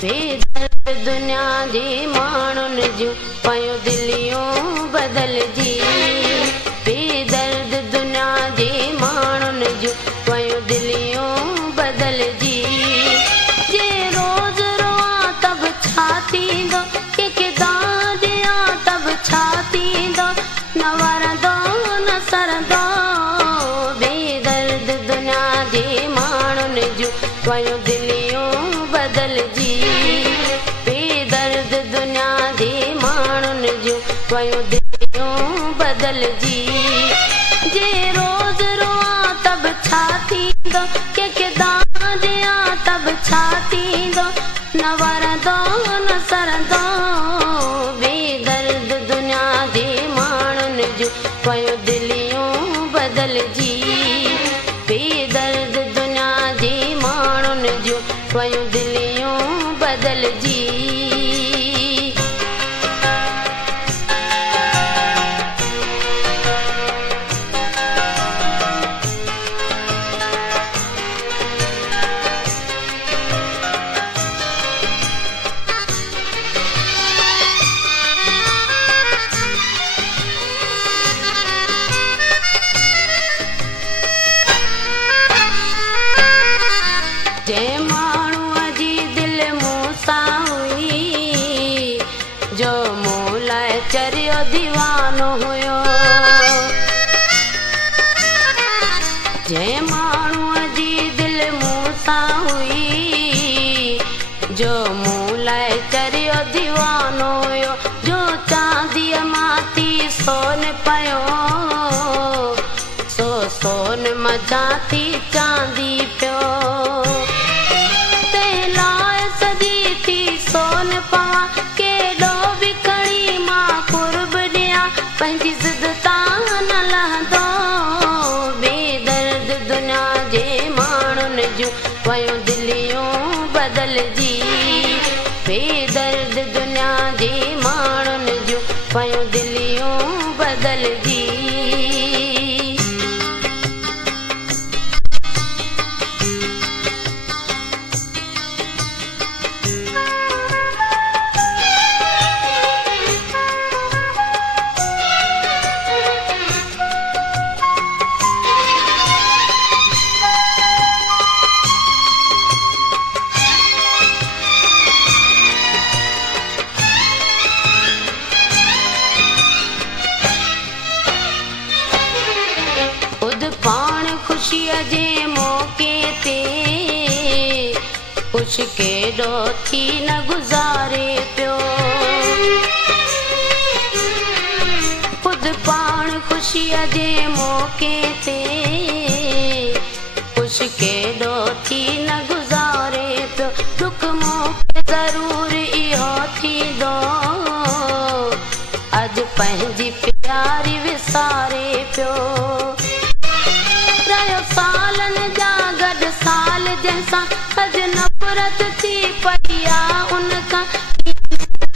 बेदर्द दुनिया जे माण्हुनि जूं पयूं दिलियूं बदलजी। बेदर्द दुनिया जे माण्हुनि जूं पयूं दिलियूं बदलजी। जे रोज़ रोआं तब छा थींदो, कंहिंखे दान ॾियां तब छा थींदो, न वरंदो न सरंदो। बेदर्द दुनिया जे माण्हुनि जूं पयूं दिलियूं बदलजी। बेदर्द दुनिया जे माण्हुनि जूं पयूं दिलियूं बदलजी। जे रोज़ रोआं तब छा थींदो, कंहिंखे दान ॾियां तब छा थींदो, न वरंदो न सरंदो। बेदर्द दुनिया जे माण्हुनि जूं पयूं दिलियूं बदलजी। बेदर्द दुनिया जे माण्हुनि जूं पयूं दिलियूं बदलजी। जंहिं माण्हूअ जी दिलि मूं सां हुई, जो मूं लाइ चरियो दीवानो हुयो। जंहिं माण्हूअ जी दिलि मूं सां हुई, जो मूं लाइ चरियो दीवानो हुयो। जो चांदीअ मां थी सोन पियो, सो सोन मज़ा थी चांदी पियो। सोन पवां केॾो बि खणी मां कुर्ब ॾियां, पंहिंजी ज़िद तां न लहंदो। बेदर्द दुनिया जे माण्हुनि जूं पयूं दिलियूं बदलजी। बेदर्द दुनिया जे माण्हुनि जूं पयूं दिलियूं बदलजी। पाण ख़ुशीअ जे मौक़े ते कुझु केॾो थी न गुज़ारे पियो। ख़ुदि पाण ख़ुशीअ जे मौक़े ते कुझु केॾो थी न गुज़ारे पियो। दुख मौक़े ज़रूरु इहो थींदो, अॼु पंहिंजी प्यारी विसारे पियो। सालनि जा गॾु साल जंहिंसां अॼु नफ़रत थी पई आहे, उन खां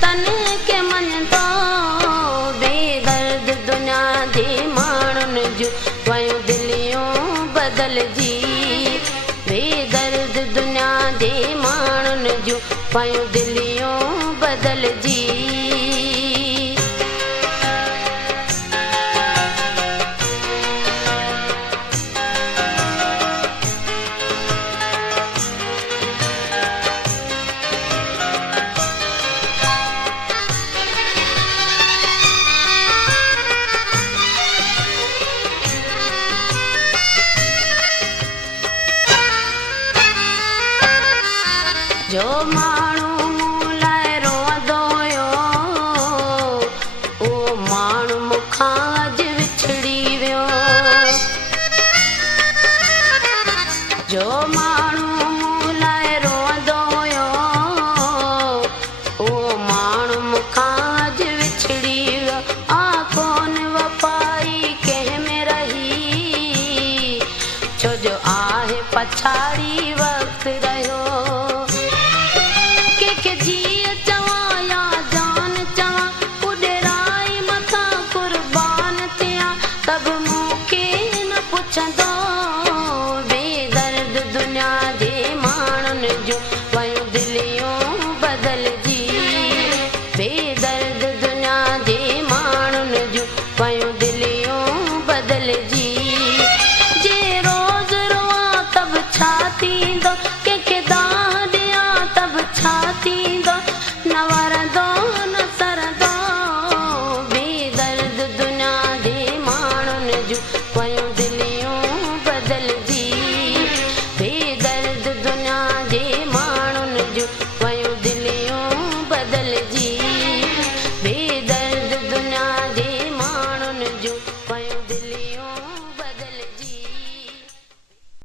तन खे मञंदो। बेदर्द दुनिया जे माण्हुनि जूं पयूं दिलियूं बदलजी। बेदर्द दुनिया जे माण्हुनि जूं पयूं दिलियूं बदलजी। जो माण्हू मूं लाइ रोअंदो हुयो, उहो माण्हू मूंखां अॼु विछड़ी वियो। जो माण्हू मूं लाइ रोअंदो हुयो, कयो